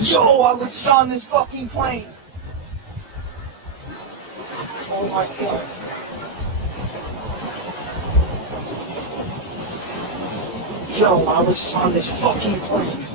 Yo, I was just on this fucking plane. Oh my god. Yo, I was just on this fucking plane.